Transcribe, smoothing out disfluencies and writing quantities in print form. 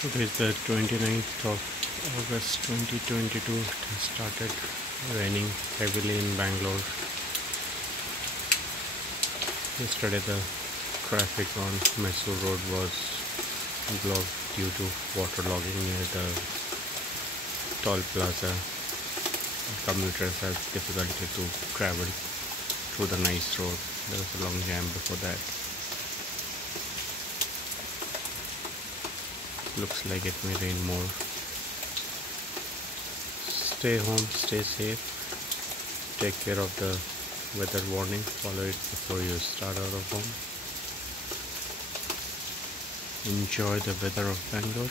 Today is the 29th of August 2022. It has started raining heavily in Bangalore. Yesterday the traffic on Mysore Road was blocked due to waterlogging near the toll plaza. Commuters have difficulty to travel through the nice road. There was a long jam before that. Looks like it may rain more. Stay home, stay safe, take care of the weather warning, follow it before you start out of home. Enjoy the weather of Bangalore.